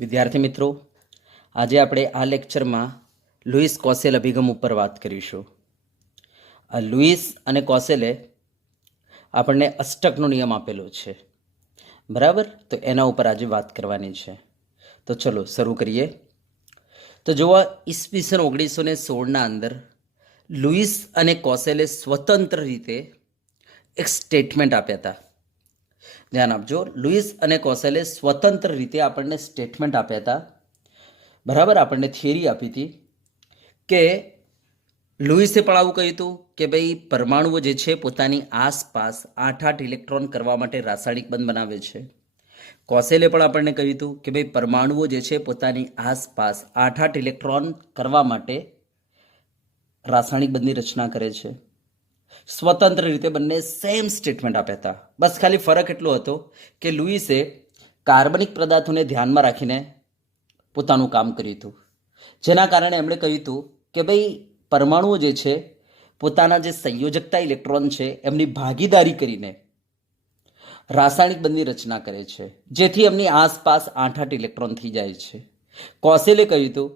વિદ્યાર્થી મિત્રો, આજે આપણે આ લેક્ચરમાં લુઈસ કોસેલ અભિગમ ઉપર વાત કરીશું. આ લુઈસ અને કોસેલે આપણને અષ્ટકનો નિયમ આપેલો છે, બરાબર? તો એના ઉપર આજે વાત કરવાની છે. તો ચલો શરૂ કરીએ. તો જોવા, ઈસવીસન 1916ના અંદર લુઈસ અને કોસેલે સ્વતંત્ર રીતે એક સ્ટેટમેન્ટ આપ્યા હતા. ધ્યાન આપજો, લુઈસ અને કોસેલે સ્વતંત્ર રીતે આપણને સ્ટેટમેન્ટ આપ્યા હતા, બરાબર? આપણને થિયરી આપી હતી કે લુઈસે પણ આવું કહ્યું હતું કે ભાઈ પરમાણુઓ જે છે પોતાની આસપાસ 8 ઇલેક્ટ્રોન કરવા માટે રાસાયણિક બંધ બનાવે છે. કોસેલે પણ આપણને કહ્યું હતું કે ભાઈ પરમાણુઓ જે છે પોતાની આસપાસ 8 ઇલેક્ટ્રોન કરવા માટે રાસાયણિક બંધની રચના કરે છે. સ્વતંત્ર રીતે બંને સેમ સ્ટેટમેન્ટ આપ્યા હતા. બસ ખાલી ફરક એટલો હતો કે લુઈસે કાર્બનિક પદાર્થોને ધ્યાનમાં રાખીને પોતાનું કામ કર્યું હતું, જેના કારણે એમણે કહ્યું હતું કે ભાઈ પરમાણુઓ જે છે પોતાના જે સંયોજકતા ઇલેક્ટ્રોન છે એમની ભાગીદારી કરીને રાસાયણિક બંધની રચના કરે છે, જેથી એમની આસપાસ 8 ઇલેક્ટ્રોન થઈ જાય છે. કોસેલે કહ્યું હતું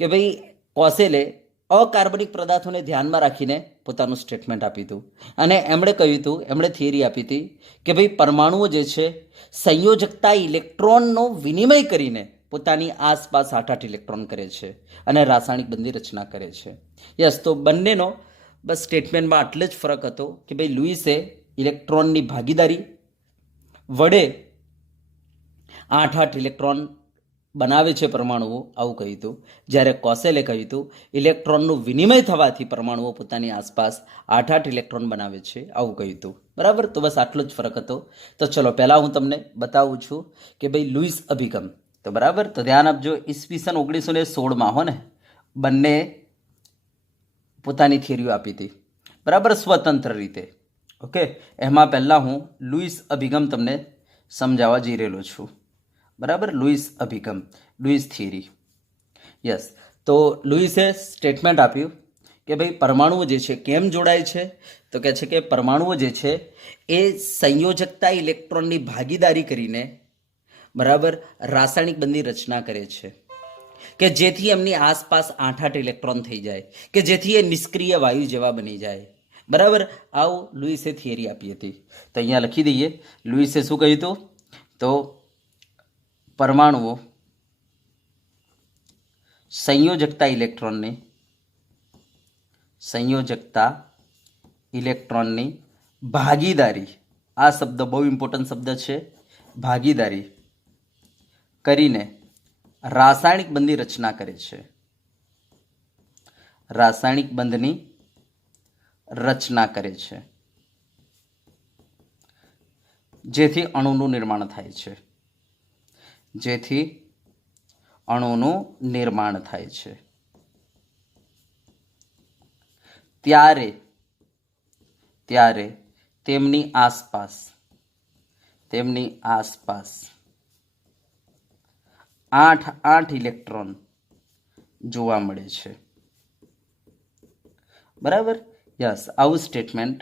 કે ભાઈ કોસેલે અકાર્બનિક પદાર્થોને ધ્યાનમાં રાખીને પોતાનું સ્ટેટમેન્ટ આપ્યું હતું, અને એમણે કહ્યું હતું, એમણે થિયરી આપી હતી કે ભાઈ પરમાણુઓ જે છે સંયોજકતા ઇલેક્ટ્રોનનો વિનિમય કરીને પોતાની આસપાસ 8 ઇલેક્ટ્રોન કરે છે અને રાસાયણિક બંધની રચના કરે છે. યસ, તો બંનેનો બસ સ્ટેટમેન્ટમાં આટલો જ ફરક હતો કે ભાઈ લુઈસે ઇલેક્ટ્રોનની ભાગીદારી વડે 8 ઇલેક્ટ્રોન બનાવે છે પરમાણુઓ, આવું કહ્યું હતું, જ્યારે કોસેલે કહ્યું હતું ઇલેક્ટ્રોનનું વિનિમય થવાથી પરમાણુઓ પોતાની આસપાસ 8 ઇલેક્ટ્રોન બનાવે છે, આવું કહ્યું હતું, બરાબર? તો બસ આટલો જ ફરક હતો. તો ચલો પહેલાં હું તમને બતાવું છું કે ભાઈ લુઈસ અભિગમ, તો બરાબર, તો ધ્યાન આપજો, ઈસવીસન 1916માં હો ને બંને પોતાની થિયરીઓ આપી હતી, બરાબર, સ્વતંત્ર રીતે. ઓકે, એમાં પહેલાં હું લુઈસ અભિગમ તમને સમજાવવા જઈ રહેલો છું, બરાબર? લુઈસ અભિગમ, લુઈસ થિયરી. યસ, તો લુઈસે સ્ટેટમેન્ટ આપ્યું કે ભાઈ પરમાણુઓ જે છે કેમ જોડાય છે, તો કહે છે કે પરમાણુઓ જે છે એ સંયોજકતા ઇલેક્ટ્રોનની ભાગીદારી કરીને, બરાબર, રાસાયણિક બંધની રચના કરે છે કે જેથી એમની આસપાસ 8 ઇલેક્ટ્રોન થઈ જાય, કે જેથી એ નિષ્ક્રિય વાયુ જેવા બની જાય, બરાબર? આવું લુઈસે થિયરી આપી હતી. તો અહીંયા લખી દઈએ, લુઈસે શું કહ્યું હતું? તો પરમાણુઓ સંયોજકતા ઇલેક્ટ્રોનની ભાગીદારી, આ શબ્દ બહુ ઇમ્પોર્ટન્ટ શબ્દ છે, ભાગીદારી કરીને રાસાયણિક બંધની રચના કરે છે, રાસાયણિક બંધની રચના કરે છે, જેથી અણુનું નિર્માણ થાય છે, જેથી અણુનું નિર્માણ થાય છે. ત્યારે તેમની આસપાસ 8 ઇલેક્ટ્રોન જોવા મળે છે, બરાબર? યસ, આવું સ્ટેટમેન્ટ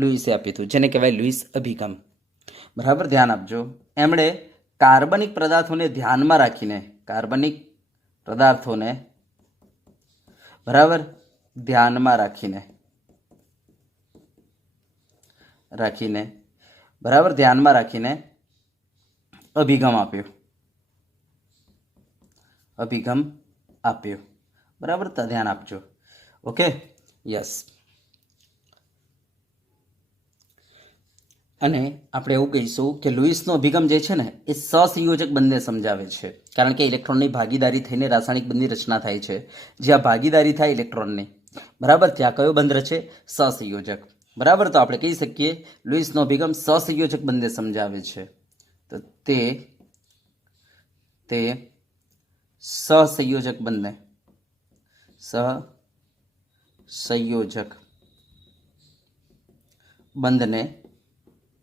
લુઈસે આપ્યું હતું, જેને કહેવાય લુઈસ અભિગમ, બરાબર? ધ્યાન આપજો, એમણે કાર્બનિક પદાર્થોને ધ્યાનમાં રાખીને, બરાબર, ધ્યાનમાં રાખીને અભિગમ આપ્યો, બરાબર? તો ધ્યાન આપજો. Okay, yes. અને આપણે એવું કહીશું કે લુઈસનો અભિગમ જે છે ને એ સહસંયોજક બંધને સમજાવે છે, કારણ કે ઇલેક્ટ્રોનની ભાગીદારી થઈને રાસાયણિક બંધની રચના થાય છે. જ્યાં ભાગીદારી થાય ઇલેક્ટ્રોનની, બરાબર, ત્યાં કયો બંધ રચે? સહસંયોજક, બરાબર? તો આપણે કહી શકીએ લુઈસનો અભિગમ સહસંયોજક બંધને સમજાવે છે. તો તે સહસંયોજક બંધને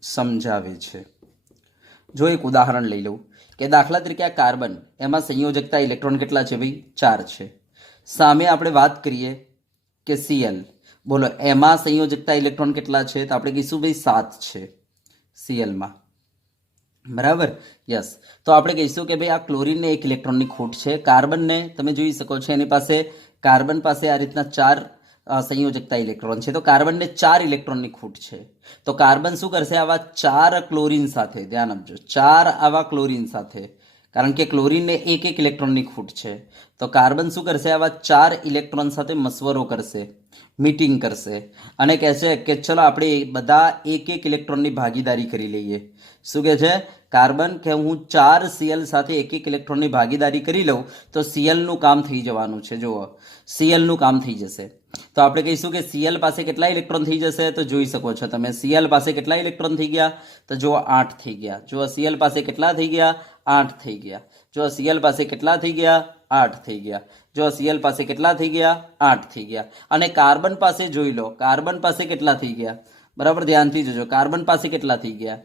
સમજાવે છે. જો એક ઉદાહરણ લઈ લઉં કે દાખલા તરીકે આ કાર્બન, એમાં સંયોજકતા ઇલેક્ટ્રોન કેટલા છે ભાઈ? 4 છે. સામે આપણે વાત કરીએ કે Cl, બોલો એમાં સંયોજકતા ઇલેક્ટ્રોન કેટલા છે? તો આપણે કહીશું ભાઈ 7 છે Clમાં, બરાબર, યસ. તો આપણે કહીશું કે ભાઈ આ ક્લોરીનને એક ઇલેક્ટ્રોનની ખૂટ છે. કાર્બનને તમે જોઈ શકો છો, એની પાસે કાર્બન પાસે આ રીતના ચાર સંયોજકતા ઇલેક્ટ્રોન છે. તો કાર્બનને 4 ઇલેક્ટ્રોનની ખૂટ છે. તો કાર્બન શું કરશે? આવા 4 ક્લોરીન સાથે, ધ્યાન આપજો, 4 આવા ક્લોરીન સાથે, કારણ કે ક્લોરીનને એક એક ઇલેક્ટ્રોનની ખૂટ છે. તો કાર્બન શું કરશે? આવા 4 ઇલેક્ટ્રોન સાથે મસવરો કરશે, મીટિંગ કરશે અને કહેશે કે ચલો આપણે બધા એક એક ઇલેક્ટ્રોનની ભાગીદારી કરી લઈએ. શું કહે છે કાર્બન? કે હું 4 સીએલ સાથે એક એક ઇલેક્ટ્રોનની ભાગીદારી કરી લઉં તો સીએલનું કામ થઈ જવાનું છે. જુઓ, સીએલનું કામ થઈ જશે. તો આપણે કહીશું કે સીએલ પાસે કેટલા ઇલેક્ટ્રોન થઈ જશે? તો જોઈ શકો છો તમે, સીએલ પાસે કેટલા ઇલેક્ટ્રોન થઈ ગયા? તો જુઓ 8 થઈ ગયા. જુઓ સીએલ પાસે કેટલા થઈ ગયા? 8 થઈ ગયા. જો સીએલ પાસે કેટલા થઈ ગયા? 8 થઈ ગયા. જો સીએલ પાસે કેટલા થઈ ગયા? 8 થઈ ગયા. અને કાર્બન પાસે જોઈ લો, કાર્બન પાસે કેટલા થઈ ગયા? બરાબર, ધ્યાનથી જોજો, કાર્બન પાસે કેટલા થઈ ગયા?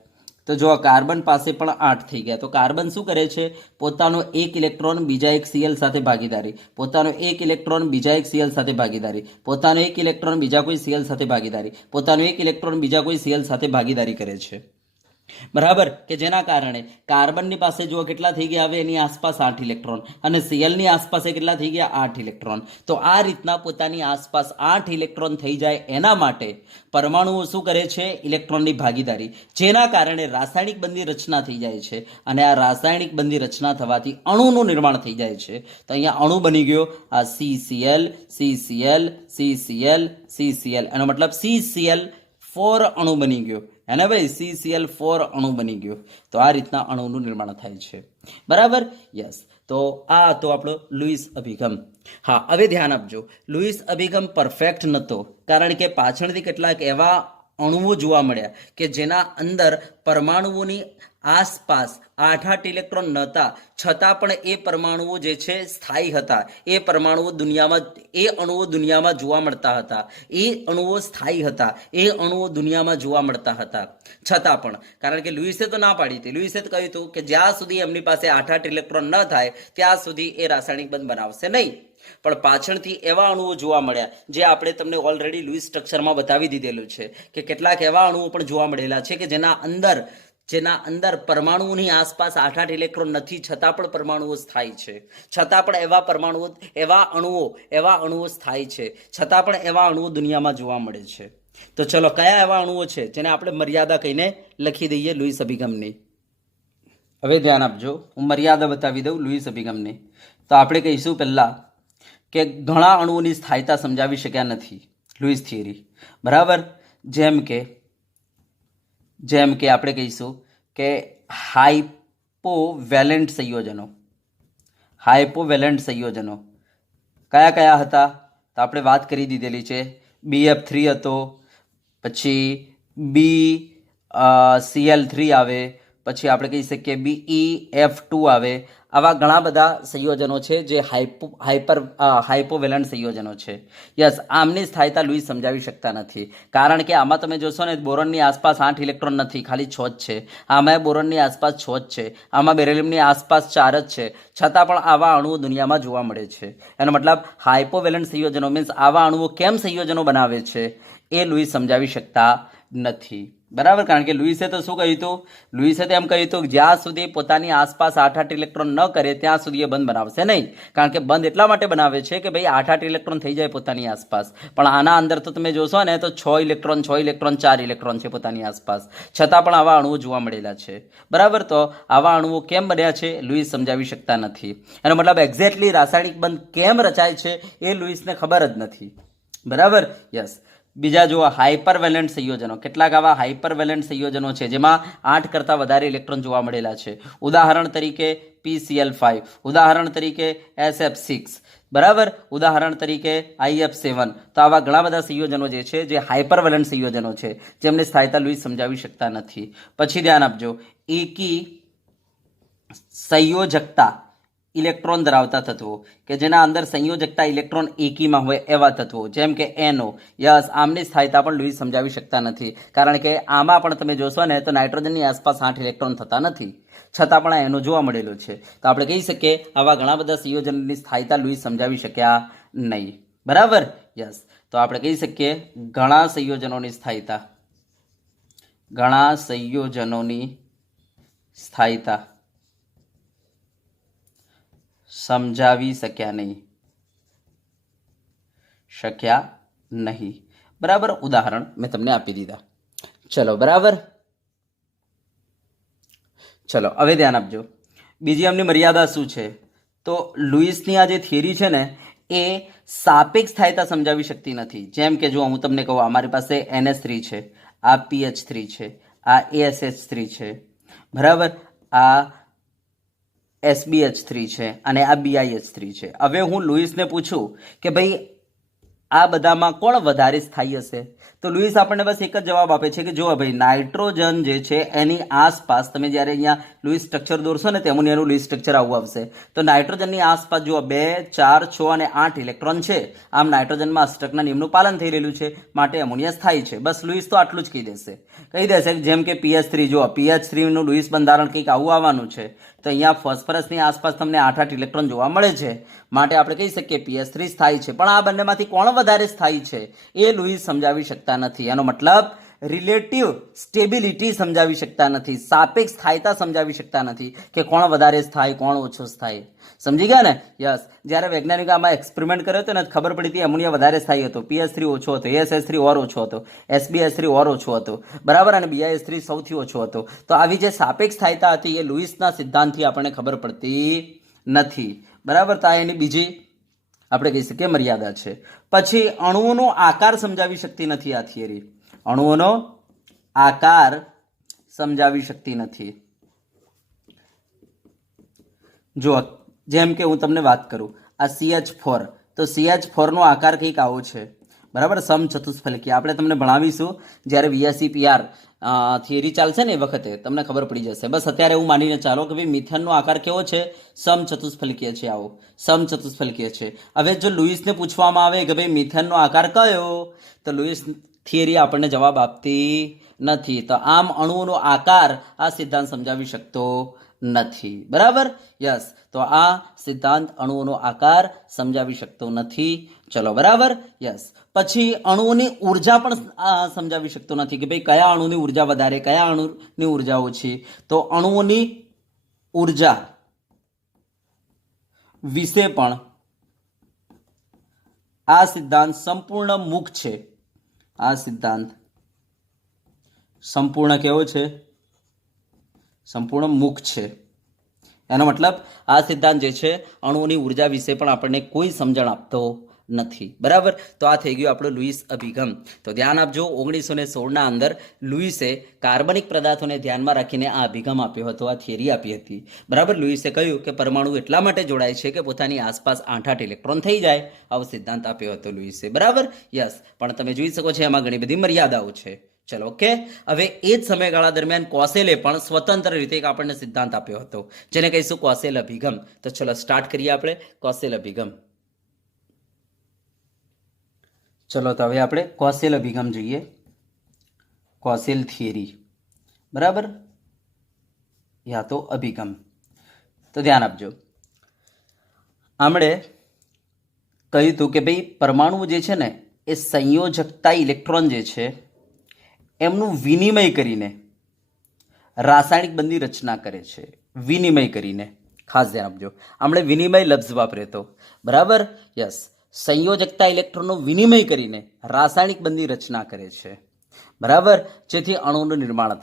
તો જો કાર્બન પાસે પણ 8 થઈ ગયા. તો કાર્બન શું કરે છે? પોતાનો એક ઇલેક્ટ્રોન બીજા એક સીએલ સાથે ભાગીદારી, પોતાનો એક ઇલેક્ટ્રોન બીજા એક સીએલ સાથે ભાગીદારી, પોતાનો એક ઇલેક્ટ્રોન બીજા કોઈ સીએલ સાથે ભાગીદારી, પોતાનો એક ઇલેક્ટ્રોન બીજા કોઈ સીએલ સાથે ભાગીદારી કરે છે. બરાબર, કે જેના કારણે કાર્બનની પાસે જુઓ કેટલા થઈ ગયા? હવે એની આસપાસ 8 ઇલેક્ટ્રોન અને સીએલની આસપાસ કેટલા થઈ ગયા? 8 ઇલેક્ટ્રોન. તો આ રીતના પોતાની આસપાસ 8 ઇલેક્ટ્રોન થઈ જાય એના માટે પરમાણુઓ શું કરે છે? ઇલેક્ટ્રોનની ભાગીદારી, જેના કારણે રાસાયણિક બંધની રચના થઈ જાય છે. અને આ રાસાયણિક બંધની રચના થવાથી અણુનું નિર્માણ થઈ જાય છે. તો અહીંયા અણુ બની ગયો આ CCl, CCl, CCl, CCl. એનો મતલબ CCl4 અણુ બની ગયો. એને ભાઈ CCl4 અણુ બની ગયો. તો આ રીતના અણુનું નિર્માણ થાય છે. બરાબર, યસ. તો આ હતો આપણો લુઈસ અભિગમ. હા, હવે ધ્યાન આપજો, લુઈસ અભિગમ પરફેક્ટ નહોતો, કારણ કે પાછળથી કેટલાક એવા અણુઓ જોવા મળ્યા કે જેના અંદર પરમાણુઓની આસપાસ 8 ઇલેક્ટ્રોન નહોતા, છતાં પણ એ પરમાણુઓ જે છે સ્થાયી હતા. એ પરમાણુઓ દુનિયામાં, એ અણુઓ દુનિયામાં જોવા મળતા હતા. એ અણુઓ સ્થાયી હતા, એ અણુઓ દુનિયામાં જોવા મળતા હતા. છતાં પણ, કારણ કે લુઈસે તો ના પાડી હતી, લુઈસે તો કહ્યું હતું કે જ્યાં સુધી એમની પાસે 8 ઇલેક્ટ્રોન ન થાય ત્યાં સુધી એ રાસાયણિક બંધ બનાવશે નહીં. પણ પાછળથી એવા અણુઓ જોવા મળ્યા જે આપણે તમને ઓલરેડી લુઈસ સ્ટ્રક્ચરમાં બતાવી દીધેલું છે કે કેટલાક એવા અણુઓ પણ જોવા મળેલા છે કે જેના અંદર પરમાણુઓની આસપાસ 8 ઇલેક્ટ્રોન નથી, છતાં પણ પરમાણુઓ સ્થાયી છે. છતાં પણ એવા પરમાણુઓ, એવા અણુઓ સ્થાયી છે, છતાં પણ એવા અણુઓ દુનિયામાં જોવા મળે છે. તો ચલો, કયા એવા અણુઓ છે જેને આપણે મર્યાદા કહીને લખી દઈએ લુઈસ અભિગમની? હવે ધ્યાન આપજો, હું મર્યાદા બતાવી દઉં લુઈસ અભિગમની. તો આપણે કહીશું પહેલા કે ઘણા અણુઓની સ્થાયીતા સમજાવી શક્યા નથી લુઈસ થિયરી. બરાબર, જેમ કે આપણે કહીશું કે હાઇપોવેલેન્ટ સંયોજનો. હાઇપોવેલેન્ટ સંયોજનો કયા કયા હતા? તો આપણે વાત કરી દીધેલી છે. BF3 હતો, પછી BCl3 આવે, પછી આપણે કહી શકીએ BeF2 આવે. આવા ઘણા બધા સંયોજનો છે જે હાઇપોવેલેન્ટ સંયોજનો છે. યસ, આમની સ્થાયીતા લુઈસ સમજાવી શકતા નથી, કારણ કે આમાં તમે જોશો ને, બોરોનની આસપાસ 8 ઇલેક્ટ્રોન નથી, ખાલી 6 જ છે. આમાં બોરોનની આસપાસ 6 જ છે, આમાં બેરિલિયમની આસપાસ 4 જ છે, છતાં પણ આવા અણુઓ દુનિયામાં જોવા મળે છે. એનો મતલબ હાઇપોવેલેન્ટ સંયોજનો મીન્સ આવા અણુઓ કેમ સંયોજનો બનાવે છે એ લુઈસ સમજાવી શકતા નથી. બરાબર, કારણ કે લુઈસે તો શું કહ્યું હતું? લુઈસે તો એમ કહ્યું હતું કે જ્યાં સુધી પોતાની આસપાસ 8 ઇલેક્ટ્રોન ન કરે ત્યાં સુધી એ બંધ બનાવશે નહીં. કારણ કે બંધ એટલા માટે બનાવે છે કે ભાઈ 8 ઇલેક્ટ્રોન થઈ જાય પોતાની આસપાસ. પણ આના અંદર તો તમે જોશો ને તો 6 ઇલેક્ટ્રોન, 4 ઇલેક્ટ્રોન છે પોતાની આસપાસ, છતાં પણ આવા અણુઓ જોવા મળેલા છે. બરાબર, તો આવા અણુઓ કેમ બન્યા છે લુઈસ સમજાવી શકતા નથી. એનો મતલબ એક્ઝેક્ટલી રાસાયણિક બંધ કેમ રચાય છે એ લુઈસને ખબર જ નથી. બરાબર, યસ. બીજા જુઓ, હાઇપરવેલેન્ટ સંયોજનો. કેટલાક આવા હાઇપરવેલેન્ટ સંયોજનો છે જેમાં 8 કરતાં વધારે ઇલેક્ટ્રોન જોવા મળેલા છે. ઉદાહરણ તરીકે PCl5, ઉદાહરણ તરીકે SF6, બરાબર, ઉદાહરણ તરીકે IF7. તો આવા ઘણા બધા સંયોજનો જે છે જે હાઇપરવેલેન્ટ સંયોજનો છે જેમને સ્થાયીતા લુઈસ સમજાવી શકતા નથી. પછી ધ્યાન આપજો, એકી સંયોજકતા ઇલેક્ટ્રોન ધરાવતા તત્વો, કે જેના અંદર સંયોજકતા ઇલેક્ટ્રોન એકીમાં હોય એવા તત્વો, જેમ કે NO. યસ, આમની સ્થાયીતા પણ લુઈસ સમજાવી શકતા નથી, કારણ કે આમાં પણ તમે જોશો ને તો નાઇટ્રોજનની આસપાસ 8 ઇલેક્ટ્રોન થતા નથી, છતાં પણ NO જોવા મળેલો છે. તો આપણે કહી શકીએ આવા ઘણા બધા સંયોજનોની સ્થાયીતા લુઈસ સમજાવી શક્યા નહીં. બરાબર, યસ. તો આપણે કહી શકીએ ઘણા સંયોજનોની સ્થાયીતા સમજાવી શક્યા નહીં. બરાબર, ઉદાહરણ મેં તમને આપી દીધા. ચલો બરાબર. ચલો હવે ધ્યાન આપજો. બીજી એમની મર્યાદા શું છે? તો લુઈસની આ જે થિયરી છે ને એ સાપેક્ષ સ્થાયીતા સમજાવી શકતી નથી. જેમ કે જો હું તમને કહું, અમારી પાસે NH3 છે, આ PH3 છે, આ ASH3 છે, બરાબર, આ SbH3 છે અને આ BiH3 છે. હવે હું લુઈસને પૂછું કે ભાઈ આ બધામાં કોણ વધારે સ્થાયી હશે? તો લુઈસ આપણને બસ એક જ જવાબ આપે છે કે જો ભાઈ નાઇટ્રોજન જે છે એની આસપાસ, તમે જ્યારે અહીંયા લુઈસ સ્ટ્રક્ચર દોરશો ને તેમ એનું લુઈસ સ્ટ્રક્ચર આવું આવશે. તો નાઇટ્રોજનની આસપાસ જો 2, 4, 6 અને 8 ઇલેક્ટ્રોન છે. આમ નાઇટ્રોજનમાં અષ્ટકના નિયમનું પાલન થઈ રહેલું છે, માટે એમોનિયા સ્થાયી છે. બસ લુઈસ તો આટલું જ કહી દેશે. જેમ કે PH3, જો PH3 નું લુઈસ બંધારણ કંઈક આવું આવવાનું છે. તો અહીંયા ફોસ્ફરસની આસપાસ તમને 8 ઇલેક્ટ્રોન જોવા મળે છે, માટે આપણે કહી શકીએ PH3 સ્થાયી છે. પણ આ બંનેમાંથી કોણ વધારે સ્થાયી છે એ લુઈસ સમજાવી શકતા નથી. એનો મતલબ રિલેટિવ સ્ટેબિલિટી સમજાવી શકતા નથી, સાપેક્ષ સ્થાયીતા સમજાવી શકતા નથી કે કોણ વધારે સ્થાયી, કોણ ઓછો સ્થાયી. સમજી ગયા ને? યસ. જ્યારે વૈજ્ઞાનિકો આમાં એક્સપેરિમેન્ટ કર્યો હતો ને ખબર પડી હતી એમોનિયા વધારે સ્થાયી હતો, PH3 ઓછો હતો, ASH3 ઓર ઓછો હતો, SbH3 ઓર ઓછો હતો, બરાબર, અને BiH3 સૌથી ઓછો હતો. તો આવી જે સાપેક્ષ સ્થાયીતા હતી એ લુઈસના સિદ્ધાંતથી આપણને ખબર પડતી નથી. બરાબર. તો આ એની બીજી આપણે કહી શકીએ મર્યાદા છે. પછી અણુઓનો આકાર સમજાવી શકતી નથી આ થિયરી. અણુઓનો આકાર સમજાવી શકતી નથી. જો જેમ કે હું તમને વાત કરું, આ CH4, તો CH4 નો આકાર કંઈક આવો છે, બરાબર, સમચતુષ્ફલકીય. આપણે તમને ભણાવીશું જ્યારે VSEPR થિયરી ચાલશે ને એ વખતે તમને ખબર પડી જશે. બસ અત્યારે એવું માનીને ચાલો કે ભાઈ મિથેનનો આકાર કેવો છે? સમચતુષ્ફલકીય છે. આવો સમચતુષ્ફલકીય છે. હવે જો લુઈસને પૂછવામાં આવે કે ભાઈ મિથેનનો આકાર કયો, તો લુઈસ થિયરી આપણને જવાબ આપતી નથી. તો આમ અણુઓનો આકાર આ સિદ્ધાંત સમજાવી શકતો નથી. બરાબર, યસ. તો આ સિદ્ધાંત અણુઓનો આકાર સમજાવી શકતો નથી. ચલો બરાબર, યસ. પછી અણુઓની ઉર્જા પણ સમજાવી શકતો નથી કે ભાઈ કયા અણુની ઉર્જા વધારે, કયા અણુની ઉર્જા ઓછી. તો અણુઓની ઉર્જા વિશે પણ આ સિદ્ધાંત સંપૂર્ણ મુક્ત છે. આ સિદ્ધાંત સંપૂર્ણ કેવો છે? સંપૂર્ણ મુક્ત છે. એનો મતલબ આ સિદ્ધાંત જે છે અણુઓની ઉર્જા વિશે પણ આપણને કોઈ સમજણ આપતો નથી. બરાબર. તો આ થઈ ગયું આપણો લુઈસ અભિગમ. તો ધ્યાન આપજો, 1916ના અંદર લુઈસે કાર્બનિક પદાર્થોને ધ્યાનમાં રાખીને આ અભિગમ આપ્યો હતો, આ થિયરી આપી હતી. બરાબર. લુઈસે કહ્યું કે પરમાણુ એટલા માટે જોડાય છે કે પોતાની આસપાસ 8 ઇલેક્ટ્રોન થઈ જાય. આવો સિદ્ધાંત આપ્યો હતો લુઈસે. બરાબર, યસ. પણ તમે જોઈ શકો છો એમાં ઘણી બધી મર્યાદાઓ છે. ચલો ઓકે. હવે એ જ સમયગાળા દરમિયાન કોસેલે પણ સ્વતંત્ર રીતે એક આપણને સિદ્ધાંત આપ્યો હતો, જેને કહીશું કોસેલ અભિગમ. તો ચલો સ્ટાર્ટ કરીએ આપણે કોસેલ અભિગમ. ચલો તો હવે આપણે કોસેલ અભિગમ જોઈએ, કોસેલ થિયરી. બરાબર, યા તો અભિગમ. તો ધ્યાન આપજો, આપણે કહ્યું હતું કે ભાઈ પરમાણુ જે છે ને એ સંયોજકતા ઇલેક્ટ્રોન જે છે એમનું વિનિમય કરીને રાસાયણિક બંધની રચના કરે છે. વિનિમય કરીને, ખાસ ધ્યાન આપજો, આપણે વિનિમય લફ્ઝ વાપર્યો હતો. બરાબર, યસ. સંયોજકતા ઇલેક્ટ્રોનનો વિનિમય કરીને રાસાયણિક બંધની રચના કરે છે. બરાબર, જેથી અણુનું નિર્માણ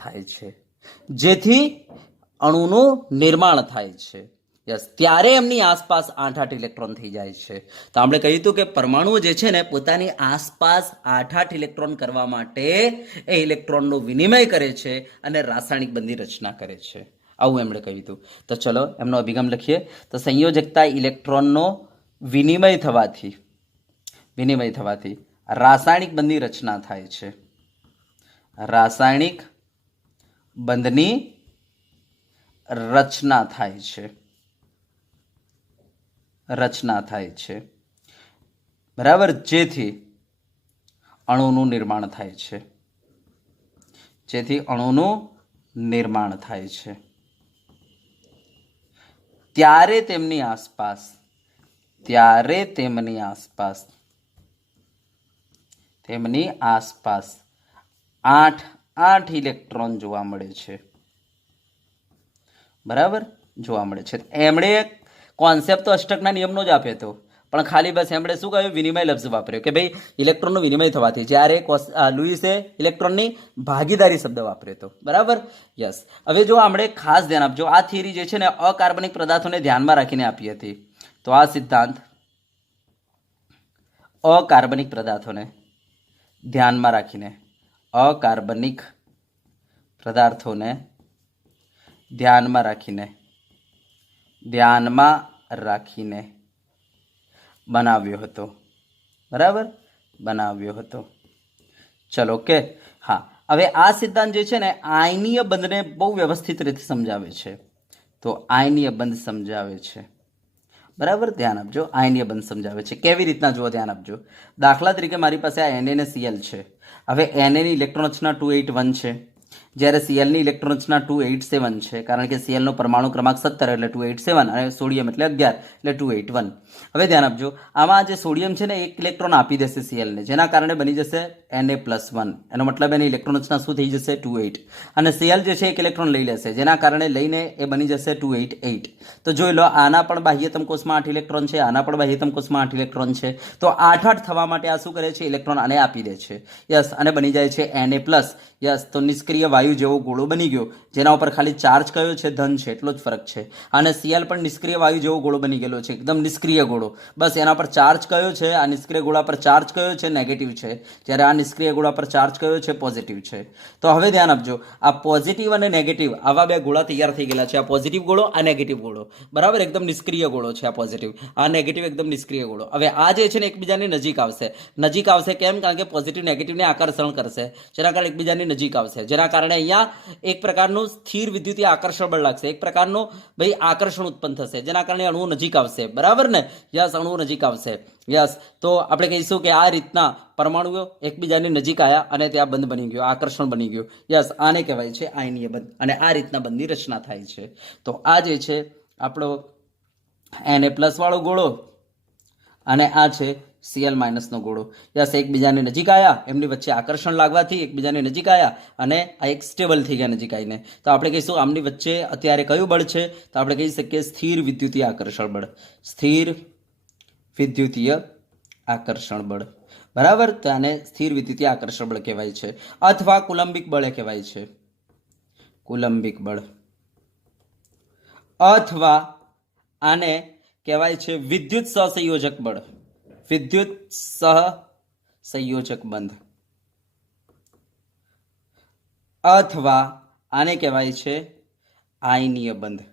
થાય છે. યસ, ત્યારે એમની આસપાસ 8 ઇલેક્ટ્રોન થઈ જાય છે. તો આપણે કહ્યું હતું કે પરમાણુઓ જે છે ને પોતાની આસપાસ 8 ઇલેક્ટ્રોન કરવા માટે એ ઇલેક્ટ્રોનનો વિનિમય કરે છે અને રાસાયણિક બંધની રચના કરે છે. આવું એમણે કહ્યું હતું. તો ચલો એમનો અભિગમ લખીએ. તો સંયોજકતા ઇલેક્ટ્રોનનો વિનિમય થવાથી રાસાયણિક બંધની રચના થાય છે. રાસાયણિક બંધની રચના થાય છે. બરાબર, જેથી અણુનું નિર્માણ થાય છે. ત્યારે તેમની આસપાસ 8 ઇલેક્ટ્રોન જોવા મળે છે. બરાબર જોવા મળે છે. એમણે કોન્સેપ્ટ તો અષ્ટકના નિયમનો જ આપ્યો હતો, પણ ખાલી બસ એમણે શું કહ્યું, વિનિમય લફ્ઝ વાપર્યો કે ભાઈ ઇલેક્ટ્રોનનો વિનિમય થવાથી, જ્યારે લુઈસે ઇલેક્ટ્રોનની ભાગીદારી શબ્દ વાપર્યો હતો. બરાબર યસ. હવે જો આપણે ખાસ ધ્યાન આપજો, આ થિયરી જે છે ને અકાર્બનિક પદાર્થોને ધ્યાનમાં રાખીને આપી હતી. તો આ સિદ્ધાંત અકાર્બનિક પદાર્થોને ધ્યાનમાં રાખીને, અકાર્બનિક પદાર્થોને ધ્યાનમાં રાખીને બનાવ્યો હતો. બરાબર બનાવ્યો હતો. ચલો ઓકે. હા, હવે આ સિદ્ધાંત જે છે ને આયનીય બંધને બહુ વ્યવસ્થિત રીતે સમજાવે છે. તો આયનીય બંધ સમજાવે છે. બરાબર ધ્યાન આપજો, આયનીય બંધ સમજાવે છે. કેવી રીતના જુઓ, ધ્યાન આપજો. દાખલા તરીકે મારી પાસે આ Na ને Cl છે. હવે Na ની ઇલેક્ટ્રોન રચના 281 છે, જ્યારે Cl ની ઇલેક્ટ્રોન રચના 287 છે, કારણ કે Cl નો પરમાણુ ક્રમાંક 17 એટલે 287 અને સોડિયમ એટલે 11 એટલે 281. હવે ધ્યાન આપજો, આમાં જે સોડિયમ છે ને એક ઇલેક્ટ્રોન આપી દેશે Cl ને, જેના કારણે બની જશે Na+1. એનો મતલબ એની ઇલેક્ટ્રોન રચના શું થઈ જશે, 28. અને Cl જે છે એક ઇલેક્ટ્રોન લઈ લેશે, જેના કારણે લઈને એ બની જશે 288. તો જોઈ લો, આના પણ બાહ્યતમ કોષમાં 8 ઇલેક્ટ્રોન છે, આના પણ બાહ્યતમ કોષમાં 8 ઇલેક્ટ્રોન છે. તો 8 થવા માટે આ શું કરે છે, ઇલેક્ટ્રોન આને આપી દે છે. યસ, અને બની જાય છે Na+. યસ, તો નિષ્ક્રિય વાયુ જેવો ગોળો બની ગયો, જેના ઉપર ખાલી ચાર્જ કયો છે, ધન છે, એટલો જ ફરક છે. અને Cl પણ નિષ્ક્રિય વાયુ જેવો ગોળો બની ગયેલો છે, એકદમ નિષ્ક્રિય ગોળો. બસ એના પર ચાર્જ કયો છે, આ નિષ્ક્રિય ગોળા પર ચાર્જ કયો છે, નેગેટિવ છે, જ્યારે આ નિષ્ક્રિય ગોળા પર ચાર્જ કયો છે, પોઝિટિવ છે. તો હવે ધ્યાન આપજો, આ પોઝિટિવ અને નેગેટિવ આવા બે ગોળા તૈયાર થઈ ગયેલા છે. આ પોઝિટિવ ગોળો, આ નેગેટિવ ગોળો. બરાબર, એકદમ નિષ્ક્રિય ગોળો છે આ પોઝિટિવ, આ નેગેટિવ એકદમ નિષ્ક્રિય ગોળો. હવે આ જે છે ને એકબીજાની નજીક આવશે. કેમ? કારણ કે પોઝિટિવ નેગેટિવને આકર્ષણ કરશે, જેના કારણે એકબીજાની નજીક આવશે, જેના કારણે અહીંયા એક પ્રકારનું સ્થિર વિદ્યુતીય આકર્ષણ બળ લાગશે, એક પ્રકારનું ભાઈ આકર્ષણ ઉત્પન્ન થશે, જેના કારણે અણુઓ નજીક આવશે. બરાબર ને? યસ, અણુઓ નજીક આવશે. યસ, તો આપણે કહીશું કે આ રીતના પરમાણુઓ એકબીજાની નજીક આવ્યા અને ત્યાં બંધ બની ગયો, આકર્ષણ બની ગયું. યસ, આને કહેવાય છે આયનીય બંધ, અને આ રીતના બંધની રચના થાય છે. તો આ જે છે આપણો Na+ વાળો ગોળો અને આ છે Cl- નો ગોળો. યસ, એકબીજાની નજીક આવ્યા, એમની વચ્ચે આકર્ષણ લાગવાથી એકબીજાની નજીક આવ્યા અને આ એક સ્ટેબલ થઈ ગયા નજીક આવીને. તો આપણે કહીશું આમની વચ્ચે અત્યારે કયું બળ છે, તો આપણે કહી શકીએ સ્થિર વિદ્યુતીય આકર્ષણ બળ. સ્થિર વિદ્યુતીય આકર્ષણ બળ. બરાબર, તો આને સ્થિર વિદ્યુતીય આકર્ષણ બળ કહેવાય છે, અથવા કુલંબિક બળ કહેવાય છે. કુલંબિક બળ, અથવા આને કહેવાય છે વિદ્યુત સહસંયોજક બળ. વિદ્યુત સહસંયોજક બંધ, અથવા આને કહેવાય છે આયનીય બંધ.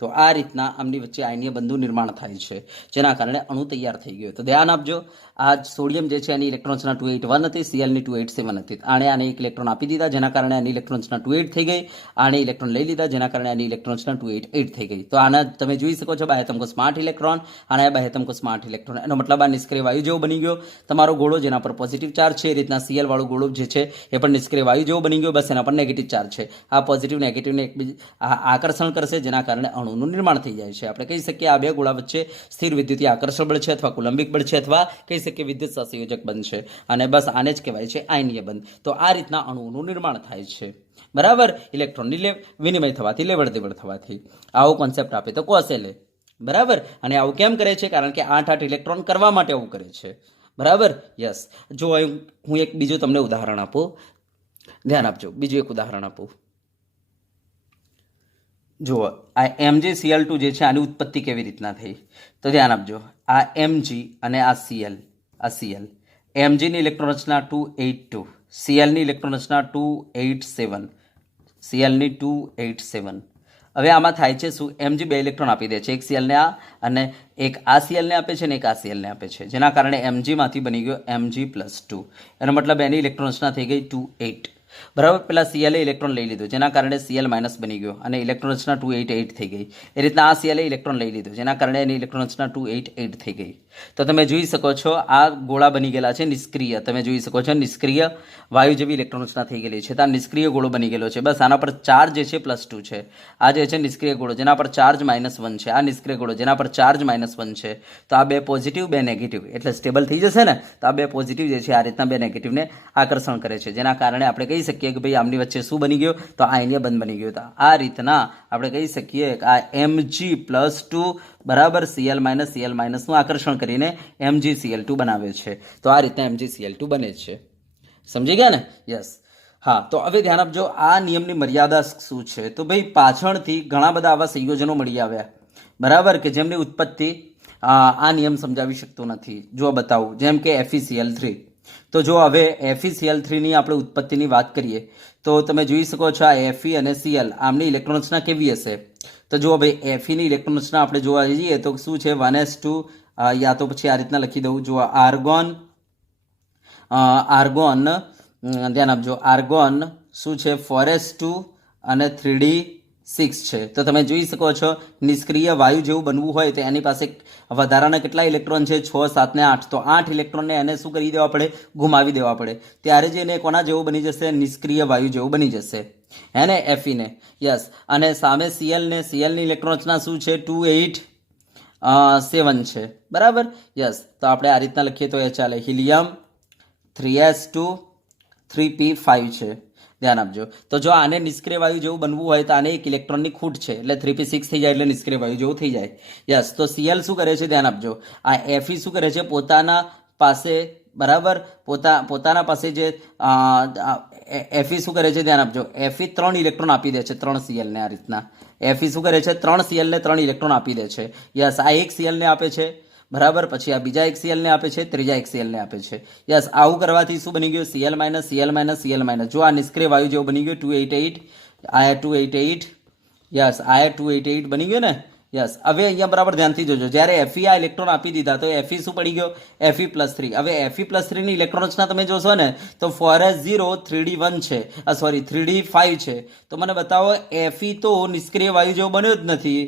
તો આ રીતના આમની વચ્ચે આયનીય બંધનું નિર્માણ થાય છે, જેના કારણે અણુ તૈયાર થઈ ગયો. તો ધ્યાન આપજો, આ સોડિયમ જે છે એની ઇલેક્ટ્રોન રચના 281 હતી, Cl ની 287 હતી. આને એક ઇલેક્ટ્રોન આપી દીધા, જેના કારણે આની ઇલેક્ટ્રોન રચના 28 થઈ ગઈ. આને ઇલેક્ટ્રોન લઈ લીધા, જેના કારણે આની ઇલેક્ટ્રોન રચના 288 થઈ ગઈ. તો આના તમે જોઈ શકો છો, બાહ્યતમ કોષમાં 8 ઇલેક્ટ્રોન, આના બાહ્યતમ કોષમાં 8 ઇલેક્ટ્રોન. એનો મતલબ આ નિષ્ક્રિય વાયુ જેવો બની ગયો તમારો ગોળો, જેના પર પોઝિટિવ ચાર્જ છે. એ રીતના Cl વાળો ગોળો જે છે એ પણ નિષ્ક્રિય વાયુ જેવો બની ગયો, બસ એના પર નેગેટિવ ચાર્જ છે. આ પોઝિટિવ નેગેટિવને એકબીજા આકર્ષણ કરશે, જેના કારણે અણુનું નિર્માણ થઈ જાય છે. આપણે કહી શકીએ આ બે ગોળા વચ્ચે સ્થિર વિદ્યુતીય આકર્ષણ બળ છે, અથવા કુલંબિક બળ છે, અથવા કહી શકીએ વિદ્યુત સહસંયોજક બંધ છે. અને બસ આને જ કહેવાય છે આયનીય બંધ. તો આ રીતના અણુઓનું નિર્માણ થાય છે. બરાબર, ઇલેક્ટ્રોનની વિનિમય થવાથી, લેવડ દેવડ થવાથી. આવો કોન્સેપ્ટ આપે તો કોસેલે. બરાબર, અને આવું કેમ કરે છે? કારણ કે 8 ઇલેક્ટ્રોન કરવા માટે આવું કરે છે. બરાબર, યસ. જો હું એક બીજું તમને ઉદાહરણ આપું, ધ્યાન આપજો, બીજું એક ઉદાહરણ આપું. જુઓ, આ MgCl2 જે છે આની ઉત્પત્તિ કેવી રીતના થઈ, તો ધ્યાન આપજો. આ Mg અને આ Cl, Mg ની ઇલેક્ટ્રોન રચના 282, Cl ની ઇલેક્ટ્રોન રચના 287, Cl ની 287. હવે આમાં થાય છે શું? Mg બે ઇલેક્ટ્રોન આપી દે છે, એક Cl ને આ અને એક આ Cl ને આપે છે ને એક આ Cl ને આપે છે, જેના કારણે Mg માંથી બની ગયો Mg+2. એનો મતલબ એની ઇલેક્ટ્રોન રચના થઈ ગઈ 28. બરાબર, પેલા Cl ઇલેક્ટ્રોન લઈ લીધું, જેના કારણે Cl- બની ગયો અને ઇલેક્ટ્રોન રચના 288 થઈ ગઈ. એ રીતના આ Cl ઇલેક્ટ્રોન લઈ લીધું, જેના કારણે એની ઇલેક્ટ્રોન રચના 288 થઈ ગઈ. તો તમે જોઈ શકો છો આ ગોળા બની ગયેલા છે નિષ્ક્રિય. તમે જોઈ શકો છો નિષ્ક્રિય વાયુ જેવી ઇલેક્ટ્રોન રચના થઈ ગયેલી છે. તો આ નિષ્ક્રિય ગોળો બની ગયેલો છે. બસ આના પર ચાર્જ જે છે +2 છે. આ જે છે નિષ્ક્રિય ગોળો, જેના પર ચાર્જ -1 છે. આ નિષ્ક્રિય ગોળો, જેના પર ચાર્જ -1 છે. તો આ બે પોઝિટિવ, બે નેગેટિવ, એટલે સ્ટેબલ થઈ જશે ને. તો આ બે પોઝિટિવ જે છે આ રીતના બે નેગેટિવને આકર્ષણ કરે છે, જેના કારણે આપણે કહી શકીએ કે ભાઈ આમની વચ્ચે શું બની ગયો, તો આયનીય બંધ બની ગયો. તો આ રીતના આપણે કહી શકીએ કે આ Mg+2 બરાબર Cl- નું આકર્ષણ કરીને MgCl2 બનાવે છે. તો આ રીતના MgCl2 બને છે. સમજી ગયા ને? યસ. હા, તો હવે ધ્યાન આપજો, આ નિયમની મર્યાદા શું છે? તો ભાઈ પાછળથી ઘણા બધા આવા સંયોજનો મળી આવ્યા, બરાબર, કે જેમની ઉત્પત્તિ આ નિયમ સમજાવી શકતો નથી. જો બતાવું, જેમ કે FeCl3. તો જો હવે FeCl3 ની આપણે ઉત્પત્તિની વાત કરીએ તો તમે જોઈ શકો છો આ Fe અને Cl આમની ઇલેક્ટ્રોન રચના કેવી હશે? તો જો ભાઈ Fe ની ઇલેક્ટ્રોન રચના આપણે જોવા જઈએ તો શું છે? 1s2, યા તો પછી આ રીતના લખી દઉં, જો આર્ગોન ધ્યાન આપજો, આર્ગોન શું છે? 4s2 અને 3d6 છે. તો તમે જોઈ શકો છો નિષ્ક્રિય વાયુ જેવું બનવું હોય તો એની પાસે વધારાના કેટલા ઇલેક્ટ્રોન છે? 6, 7 ને 8. તો 8 ઇલેક્ટ્રોનને એને શું કરી દેવા પડે? ગુમાવી દેવા પડે. ત્યારે જ એને કોના જેવું બની જશે? નિષ્ક્રિય વાયુ જેવું બની જશે, હે ને, Fe ને. યસ. અને સામે Cl ની ઇલેક્ટ્રોન રચના શું છે? 2, 8, 7 છે, બરાબર. યસ. તો આપણે આ રીતના લખીએ તો એ ચાલે. હિલિયમ 3s2 3p5 છે. ધ્યાન આપજો. તો જો આને નિષ્ક્રિય વાયુ જેવું બનવું હોય તો આને એક ઇલેક્ટ્રોનની ખૂટ છે, એટલે 3p6 થઈ જાય, એટલે નિષ્ક્રિય વાયુ જેવું થઈ જાય. યસ. તો Cl શું કરે છે? ધ્યાન આપજો, આ Fe શું કરે છે? પોતાના પાસે, બરાબર, પોતાના પાસે જે Fe શું કરે છે? ધ્યાન આપજો, Fe 3 ઇલેક્ટ્રોન આપી દે છે 3 Cl ને. આ રીતના Fe શું કરે છે? 3 Cl ને 3 ઇલેક્ટ્રોન આપી દે છે. યસ. આ એક Cl ને આપે છે, બરાબર, પછી આ બીજા એક Cl ને આપે છે, ત્રીજા એક Cl ને આપે છે. યસ. આવું કરવાથી શું બની ગયું? Cl-, Cl-, જો આ નિષ્ક્રિય વાયુ જેવું બની ગયું. 288, આ 288. યસ, આ 288 બની ગયું ને. યસ. હવે અહીંયા બરાબર ધ્યાનથી જોજો, જ્યારે Fe આ ઇલેક્ટ્રોન આપી દીધા તો Fe શું પડી ગયો? Fe+3. હવે Fe+3 ની ઇલેક્ટ્રોન રચના તમે જોશો ને તો 4s0 3d1 છે, સોરી 3d5 છે. તો મને બતાવો, Fe તો નિષ્ક્રિય વાયુ જેવો બન્યો જ નથી,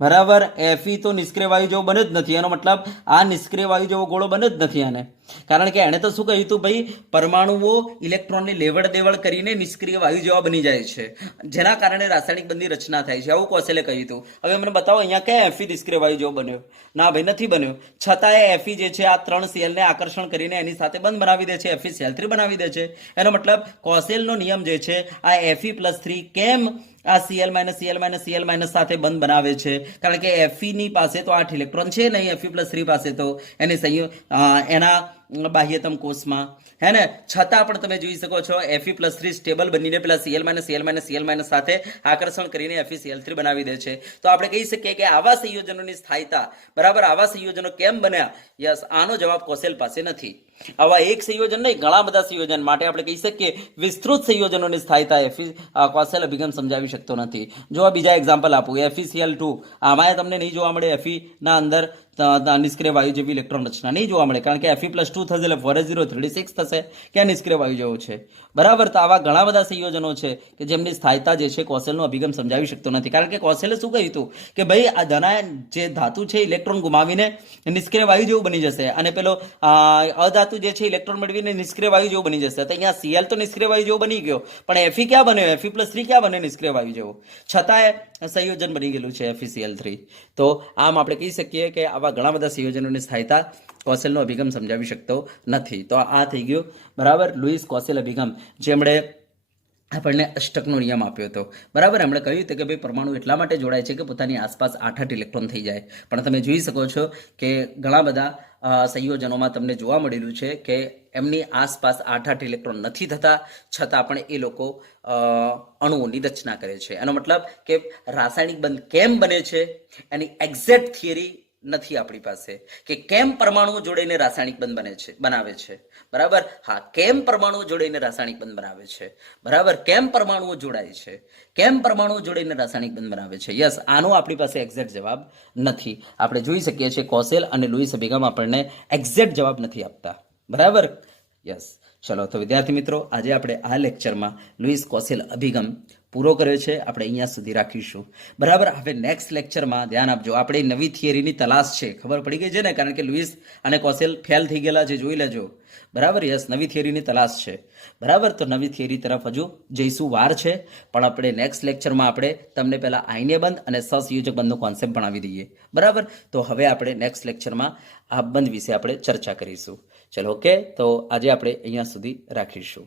બરાબર. Fe તો નિષ્ક્રિય વાયુ જેવો બન્યો જ નથી. એનો મતલબ આ નિષ્ક્રિય વાયુ જેવો ગોળો બન્યો જ નથી આને, કારણ કે એણે તો શું કહ્યું હતું? ભાઈ પરમાણુઓ ઇલેક્ટ્રોનની લેવડ દેવડ કરીને નિષ્ક્રિય વાયુ જેવા બની જાય છે, જેના કારણે રાસાયણિક બંધની રચના થાય છે, આવું કોસેલે કહ્યું હતું. હવે મને બતાવો અહીંયા ક્યાં Fe નિષ્ક્રિય વાયુ જેવો બન્યો? ના ભાઈ, નથી બન્યો. છતાંય Fe જે છે આ 3 Cl ને આકર્ષણ કરીને એની સાથે બંધ બનાવી દે છે, FeCl3 બનાવી દે છે. એનો મતલબ કોસેલનો નિયમ જે છે આ Fe+3 કેમ આ Cl- સાથે બંધ બનાવે છે? કારણ કે Fe ની પાસે તો 8 ઇલેક્ટ્રોન છે નહીં, Fe+3 પાસે તો એના બાહ્યતમ કોષમાં, હે ને. છતાં પણ તમે જોઈ શકો છો Fe+3 સ્ટેબલ બનીને પેલા Cl- સાથે આકર્ષણ કરીને FeCl3 બનાવી દે છે. તો આપણે કહી શકીએ કે આવા સંયોજનોની સ્થાયીતા, બરાબર, આવા સંયોજનો કેમ બન્યા? યસ. આનો જવાબ કોસેલ પાસે નથી. આવા એક સંયોજન નહીં, ઘણા બધા સંયોજન માટે આપણે કહી શકીએ વિસ્તૃત સંયોજનોની સ્થાયીતા કોસેલ અભિગમ સમજાવી શકતો નથી. જો આ બીજા એક્ઝામ્પલ આપું, FeCl2, આમાં તમને નહીં જોવા મળે Fe ના અંદર નિષ્ક્રિય વાયુ જેવી ઇલેક્ટ્રોન રચના નહીં જોવા મળે, કારણ કે Fe+2 થશે એટલે 4s0 3d6 થશે, ક્યાં નિષ્ક્રિય વાયુ જેવો છે, બરાબર. તો આવા ઘણા બધા સંયોજનો છે કે જેમની સ્થાયીતા જે છે કોસેલનો અભિગમ સમજાવી શકતો નથી, કારણ કે કોસેલે શું કહ્યું હતું કે ભાઈ આ જે ધાતુ છે ઇલેક્ટ્રોન ગુમાવીને નિષ્ક્રિય વાયુ જેવું બની જશે, અને પેલો અધાતુ જે છે ઇલેક્ટ્રોન મેળવીને નિષ્ક્રિય વાયુ જેવું બની જશે. તો અહીંયા Cl તો નિષ્ક્રિય વાયુ જેવો બની ગયો, પણ Fe ક્યાં બન્યો? Fe+3 ક્યાં બને નિષ્ક્રિય વાયુ જેવો? છતાંય સંયોજન બની ગયેલું છે FeCl3. તો આમ આપણે કહી શકીએ કે આવા ઘણા બધા સંયોજનોની સ્થાયીતા કોસેલનો અભિગમ સમજાવી શકતો નથી. તો આ થઈ ગયું, બરાબર, લુઈસ કોસેલ અભિગમ, જેમણે આપણને અષ્ટકનો નિયમ આપ્યો હતો, બરાબર. એમણે કહ્યું હતું કે ભાઈ પરમાણુ એટલા માટે જોડાય છે કે પોતાની આસપાસ 8 ઇલેક્ટ્રોન થઈ જાય. પણ તમે જોઈ શકો છો કે ઘણા બધા સંયોજનોમાં તમને જોવા મળેલું છે કે એમની આસપાસ 8 ઇલેક્ટ્રોન નથી થતા, છતાં પણ એ લોકો અણુઓની રચના કરે છે. એનો મતલબ કે રાસાયણિક બંધ કેમ બને છે એની એક્ઝેક્ટ થિયરી નથી આપણી પાસે, કે કેમ પરમાણુઓ જોડીને રાસાયણિક બંધ બનાવે છે, બરાબર. હા, કેમ પરમાણુઓ જોડીને રાસાયણિક બંધ બનાવે છે, બરાબર. કેમ પરમાણુઓ જોડાય છે, કેમ પરમાણુઓ જોડીને રાસાયણિક બંધ બનાવે છે. યસ. આનો આપણી પાસે એક્ઝેક્ટ જવાબ નથી. આપણે જોઈ શકીએ છીએ કોસેલ અને લુઈસ અભિગમ આપણને એક્ઝેક્ટ જવાબ નથી આપતા, બરાબર. યસ. ચલો, તો વિદ્યાર્થી મિત્રો, આજે આપણે આ લેક્ચરમાં લુઈસ કોસેલ અભિગમ પૂરો કર્યો છે. આપણે અહીંયા સુધી રાખીશું, બરાબર. હવે નેક્સ્ટ લેક્ચરમાં ધ્યાન આપજો, આપણે નવી થિયરીની તલાશ છે, ખબર પડી ગઈ છે ને, કારણ કે લુઈસ અને કોસેલ ફેલ થઈ ગયેલા છે, જોઈ લેજો, બરાબર. યસ. નવી થિયરીની તલાશ છે, બરાબર. તો નવી થિયરી તરફ હજુ જઈશું, વાર છે. પણ આપણે નેક્સ્ટ લેક્ચરમાં આપણે તમને પહેલા આયનીય બંધ અને સહસંયોજક બંધનો કોન્સેપ્ટ ભણાવી દઈએ, બરાબર. તો હવે આપણે નેક્સ્ટ લેક્ચરમાં આ બંધ વિશે આપણે ચર્ચા કરીશું. ચલો, ઓકે. તો આજે આપણે અહીંયા સુધી રાખીશું.